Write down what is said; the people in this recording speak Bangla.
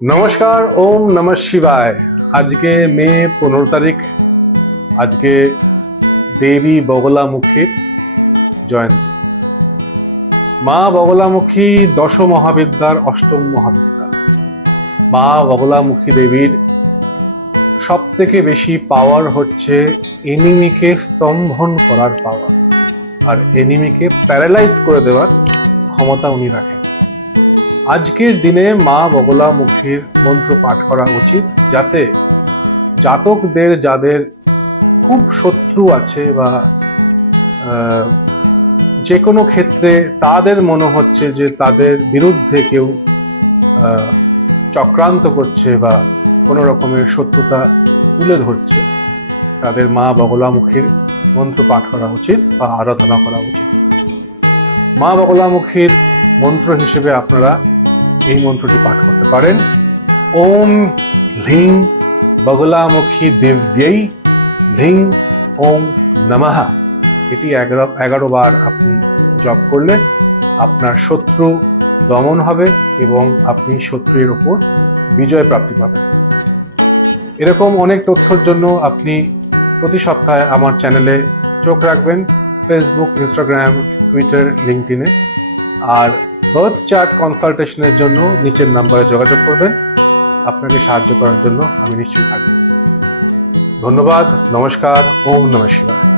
নমস্কার, ওম নমঃ শিবায়। আজকে মে 15 তারিখ। আজকে দেবী বগলামুখীর জয়ন্তী। মা বগলামুখী দশ মহাবিদ্যার অষ্টম মহাবিদ্যা। মা বগলামুখী দেবীর সব থেকে বেশি পাওয়ার হচ্ছে এনিমিকে স্তম্ভন করার পাওয়ার, আর এনিমিকে প্যারালাইজ করে দেওয়ার ক্ষমতা উনি রাখেন। আজকের দিনে মা বগলামুখীর মন্ত্র পাঠ করা উচিত, যাতে জাতকদের যাদের খুব শত্রু আছে বা যে কোনো ক্ষেত্রে তাদের মনে হচ্ছে যে তাদের বিরুদ্ধে কেউ চক্রান্ত করছে বা কোনো রকমের শত্রুতা তুলে ধরছে, তাদের মা বগলামুখীর মন্ত্র পাঠ করা উচিত বা আরাধনা করা উচিত। মা বগলামুখীর মন্ত্র হিসেবে আপনারা এই মন্ত্রটি পাঠ করতে পারেন। ওম হ্লিং বগলামুখী দিব্যৈ হ্লিং ওম নমঃ। এটি 11 বার আপনি জপ করলে আপনার শত্রু দমন হবে এবং আপনি শত্রুর উপর বিজয় প্রাপ্তি পাবেন। এরকম অনেক তথ্যের জন্য আপনি প্রতি সপ্তাহে আমার চ্যানেলে চোখ রাখবেন, ফেসবুক, ইনস্টাগ্রাম, টুইটার, লিঙ্কডইনে। আর বার্থ চার্ট কনসালটেশনের জন্য নিচের নাম্বারে যোগাযোগ করবেন। আপনাকে সাহায্য করার জন্য আমি নিশ্চয়ই থাকব। ধন্যবাদ, নমস্কার, ওম নমঃ শিবায়।